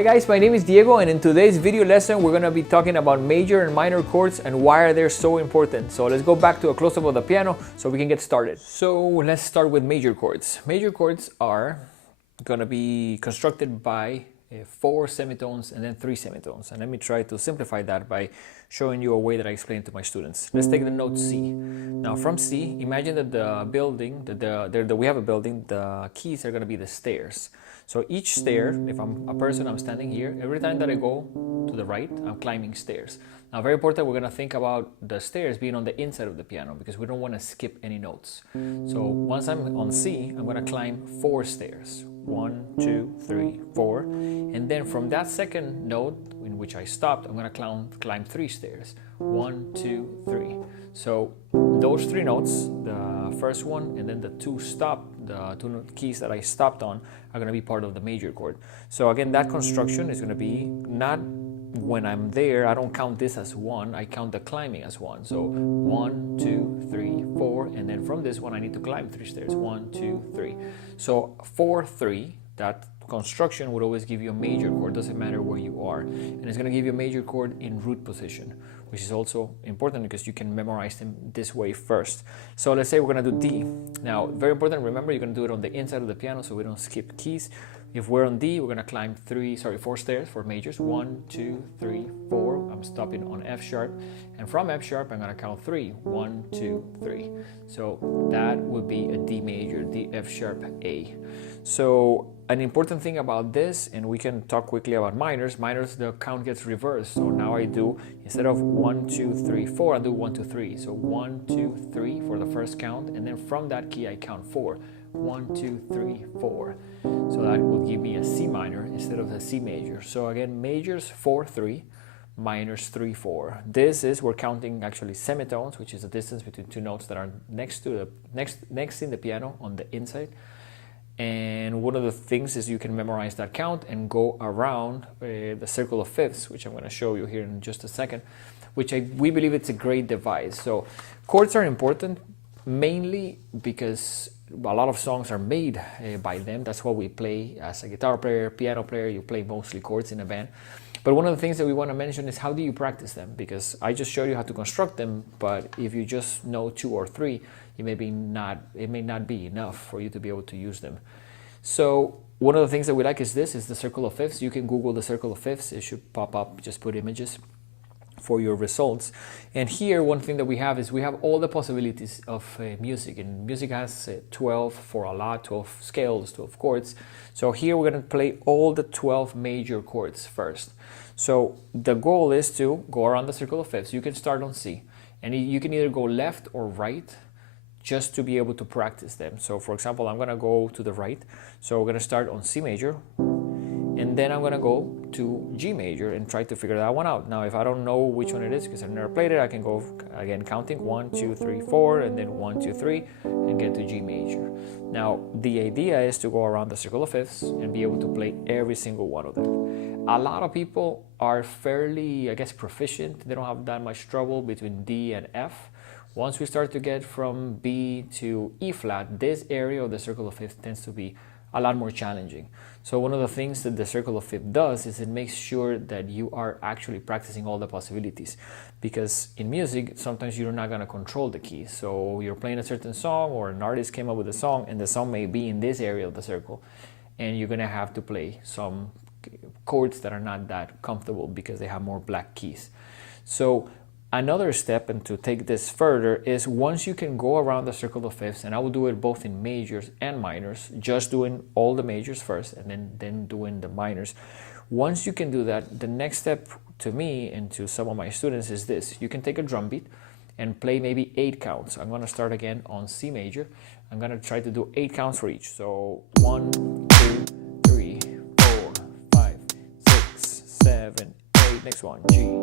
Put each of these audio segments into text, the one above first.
Hi guys, my name is Diego, and in today's video lesson we're going to be talking about major and minor chords and why are they so important. So let's go back to a close-up of the piano so we can get started. So let's start with major chords. Major chords are going to be constructed by 4 semitones and then 3 semitones. And let me try to simplify that by showing you a way that I explain to my students. Let's take the note C. Now from C, imagine that the building, we have a building, the keys are going to be the stairs. So each stair, if I'm a person, I'm standing here, every time that I go to the right, I'm climbing stairs. Now very important, we're going to think about the stairs being on the inside of the piano because we don't want to skip any notes. So once I'm on C, I'm going to climb 4 stairs. 1, 2, 3, 4. And then from that second note in which I stopped, I'm going to climb 3 stairs. 1, 2, 3. So those 3 notes, the first one and then the 2 keys that I stopped on are going to be part of the major chord. So again, that construction is going to be not when I'm there, I don't count this as 1, I count the climbing as 1. So 1, 2, 3, 4, and then from this one I need to climb 3 stairs. 1, 2, 3. So 4, 3, that construction would always give you a major chord, doesn't matter where you are. And it's going to give you a major chord in root position, which is also important because you can memorize them this way first. So let's say we're going to do D. Now, very important, remember you're going to do it on the inside of the piano so we don't skip keys. If we're on D, we're going to climb 4 stairs for majors. 1, 2, 3, 4. I'm stopping on F sharp. And from F sharp, I'm going to count 3. 1, 2, 3. So that would be a D major, D, F sharp, A. So an important thing about this, and we can talk quickly about minors, the count gets reversed. So now I do, instead of 1, 2, 3, 4, I do 1, 2, 3. So 1, 2, 3 for the first count. And then from that key, I count 4. 1, 2, 3, 4. So that will give me a C minor instead of a C major. So again, majors 4, 3, minors 3, 4. This is, we're counting actually semitones, which is the distance between 2 notes that are next in the piano on the inside. And one of the things is you can memorize that count and go around the circle of fifths, which I'm going to show you here in just a second, which we believe it's a great device. So chords are important mainly because a lot of songs are made by them. That's what we play as a guitar player, piano player. You play mostly chords in a band. But one of the things that we want to mention is how do you practice them? Because I just showed you how to construct them, but if you just know 2 or 3, it may not be enough for you to be able to use them. So one of the things that we like is the circle of fifths. You can Google the circle of fifths. It should pop up. Just put images for your results. And here one thing that we have is we have all the possibilities of music, and music has 12 for a lot, 12 scales, 12 chords. So here we're going to play all the 12 major chords first. So the goal is to go around the circle of fifths. You can start on C, and you can either go left or right just to be able to practice them. So for example, I'm going to go to the right. So we're going to start on C major, and then I'm going to go to G major and try to figure that one out. Now, if I don't know which one it is because I've never played it, I can go again counting 1, 2, 3, 4, and then 1, 2, 3, and get to G major. Now, the idea is to go around the circle of fifths and be able to play every single one of them. A lot of people are fairly, I guess, proficient. They don't have that much trouble between D and F. Once we start to get from B to E flat, this area of the circle of fifths tends to be a lot more challenging. So one of the things that the circle of fifth does is it makes sure that you are actually practicing all the possibilities, because in music sometimes you're not going to control the keys. So you're playing a certain song, or an artist came up with a song, and the song may be in this area of the circle, and you're going to have to play some chords that are not that comfortable because they have more black keys. So another step, and to take this further, is once you can go around the circle of fifths, and I will do it both in majors and minors, just doing all the majors first and then doing the minors. Once you can do that, the next step to me and to some of my students is this. You can take a drum beat and play maybe 8 counts. I'm going to start again on C major. I'm going to try to do 8 counts for each. So 1, 2, 3, 4, 5, 6, 7, 8. Next one, G.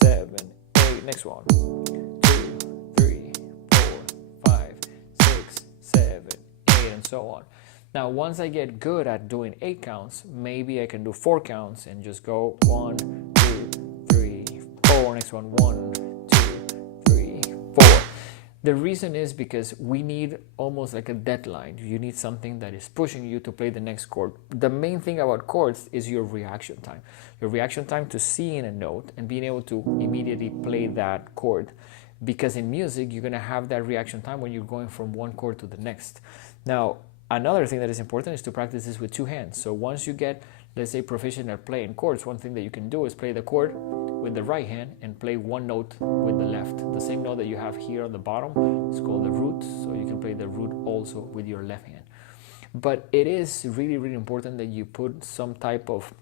7, 8, next one, 2, 3, 4, 5, 6, 7, 8, and so on. Now, once I get good at doing 8 counts, maybe I can do 4 counts and just go 1, 2, 3, 4. Next one, 1, 2, 3, 4. The reason is because we need almost like a deadline. You need something that is pushing you to play the next chord. The main thing about chords is your reaction time. Your reaction time to seeing a note and being able to immediately play that chord. Because in music, you're going to have that reaction time when you're going from one chord to the next. Now, another thing that is important is to practice this with two hands. So once you get, let's say, proficient at playing chords, one thing that you can do is play the chord with the right hand and play one note with the left. The same note that you have here on the bottom is called the root, so you can play the root also with your left hand. But it is really, really important that you put some type of,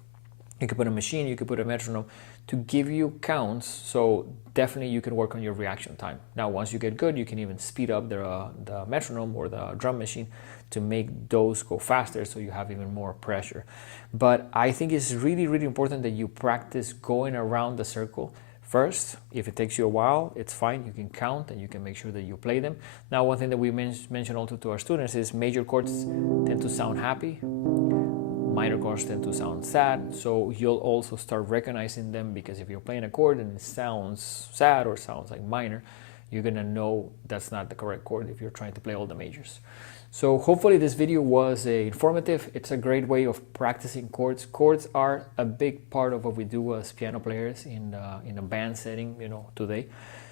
you could put a machine, you could put a metronome to give you counts, so definitely you can work on your reaction time. Now, once you get good, you can even speed up the metronome or the drum machine to make those go faster, so you have even more pressure. But I think it's really, really important that you practice going around the circle first. If it takes you a while, it's fine. You can count and you can make sure that you play them. Now, one thing that we mention also to our students is major chords tend to sound happy. Minor chords tend to sound sad, so you'll also start recognizing them, because if you're playing a chord and it sounds sad or sounds like minor, you're gonna know that's not the correct chord if you're trying to play all the majors. So hopefully this video was informative. It's a great way of practicing chords. Chords are a big part of what we do as piano players in a band setting, today.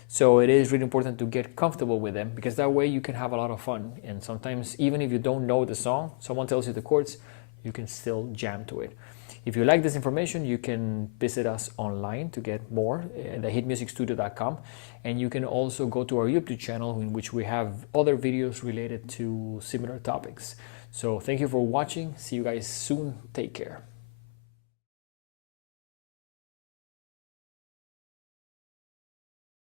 So it is really important to get comfortable with them, because that way you can have a lot of fun. And sometimes, even if you don't know the song, someone tells you the chords, you can still jam to it. If you like this information, you can visit us online to get more at thehitmusicstudio.com, and you can also go to our YouTube channel, in which we have other videos related to similar topics. So thank you for watching. See you guys soon. Take care.